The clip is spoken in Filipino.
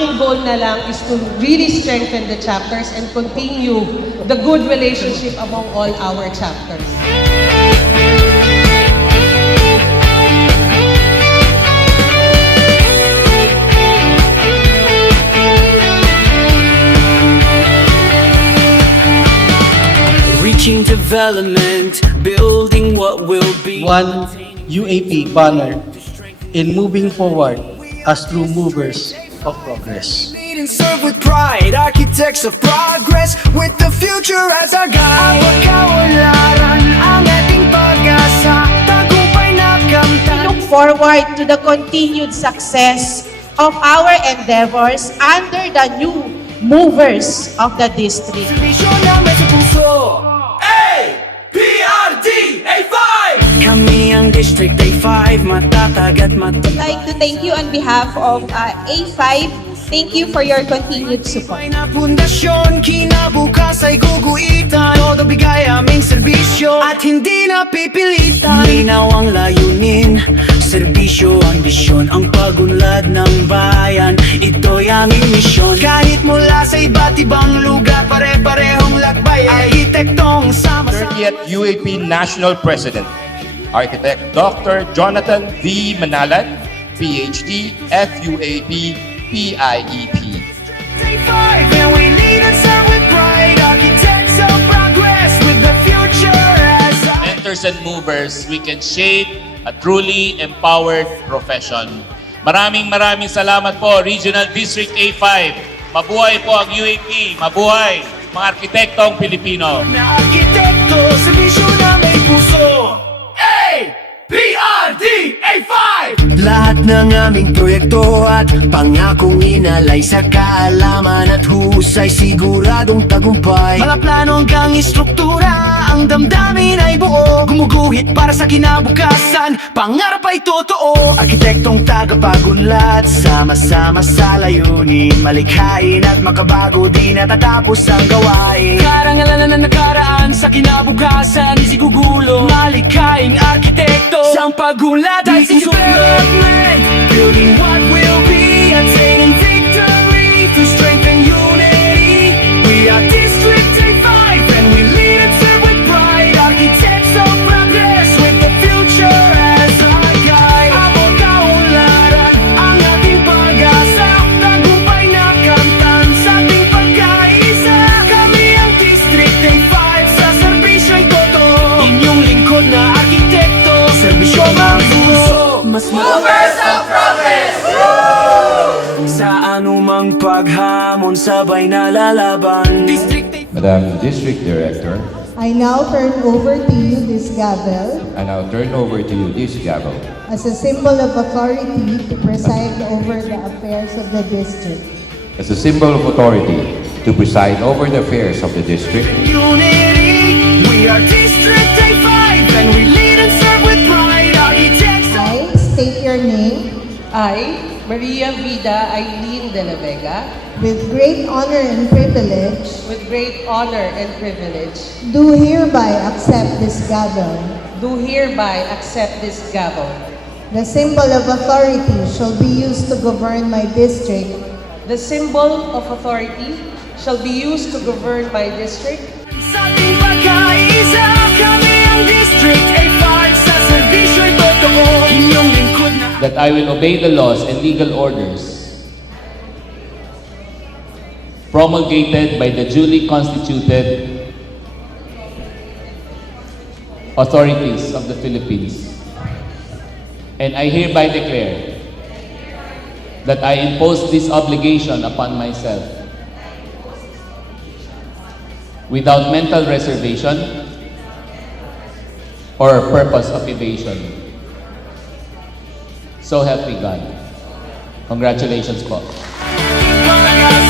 aking goal na lang is to really strengthen the chapters and continue the good relationship among all our chapters. Reaching development, building what will be. One UAP banner in moving forward as true movers of progress. Lead and serve with pride, architects of progress, with the future as our guide. Ang pagkawalaran, ang ating pag-asa, tagumpay na kamtan. Look forward to the continued success of our endeavors under the new movers of the district. Serbisyo namin sa puso. A5! Kami ang District A5, matatag at I'd like to thank you on behalf of A5. Thank you for your continued support. May na pundasyon, kinabukas ay guguitan. Todo bigay aming serbisyo at hindi na pipilitan. Linaw ang layunin, serbisyo, ambisyon, ang pagunlad ng bayan. Ito'y aming misyon. Kahit mula sa iba't ibang lugar, pare-parehong lakbay, arkitektong sama-sama. 30th UAP National President, Architect Dr. Jonathan V. Manalan, PhD, FUAP, PIEP. And we lead and serve with pride, architects of progress, with the future as our Mentors and movers, we can shape a truly empowered profession. Maraming salamat po, Regional District A5. Mabuhay po ang UAP, mabuhay mga arkitektong Pilipino. na arkitekto, serbisyo na may puso. A5! Lahat ng aming proyekto at pangakong inalay sa kaalaman at husay, siguradong tagumpay. Mga plano hanggang istruktura, ang damdamin ay buo, gumuguhit para sa kinabukasan, pangarap ay totoo. Arkitektong tagapagunlad, sama-sama sa layunin, malikhain at makabago, di natatapos ang gawain. Karangalan na nakaraan sa kinabukasan, isigugulo, malikhaing arkitekto, siyang pagunlad ay susunod. Building what will be, attaining victory through strength and unity. We are District A5 and we lead and serve with pride, architects of progress, with the future as our guide. Abot kaunlaran, ang ating pag-asa, tagumpay na kamtan sa ating pagkaisa. Kami ang District A5, sa serbisyo'y totoo. Inyong lingkod na arkitekto, serbisyo ang puso. Mas movers of progress! Sa anumang paghamon, sabay na lalaban. District Madam District Director, I now turn over to you this gavel I now turn over to you this gavel as a symbol of authority to preside over the affairs of the district. as a symbol of authority to preside over the affairs of the district. unity. We are District A5 and we lead and serve with pride, architects. I state your name I, Maria Vida Eileen de la Vega, with great honor and privilege, with great honor and privilege, do hereby accept this gavel. do hereby accept this gavel. The symbol of authority shall be used to govern my district. The symbol of authority shall be used to govern my district. Sa ating pagkaisa, kami ang District A5, sa serbisyo'y totoo. Inyong lingkod na That I will obey the laws and legal orders promulgated by the duly constituted authorities of the Philippines. And I hereby declare that I impose this obligation upon myself without mental reservation or purpose of evasion. So help me God. Congratulations po. pag-asa.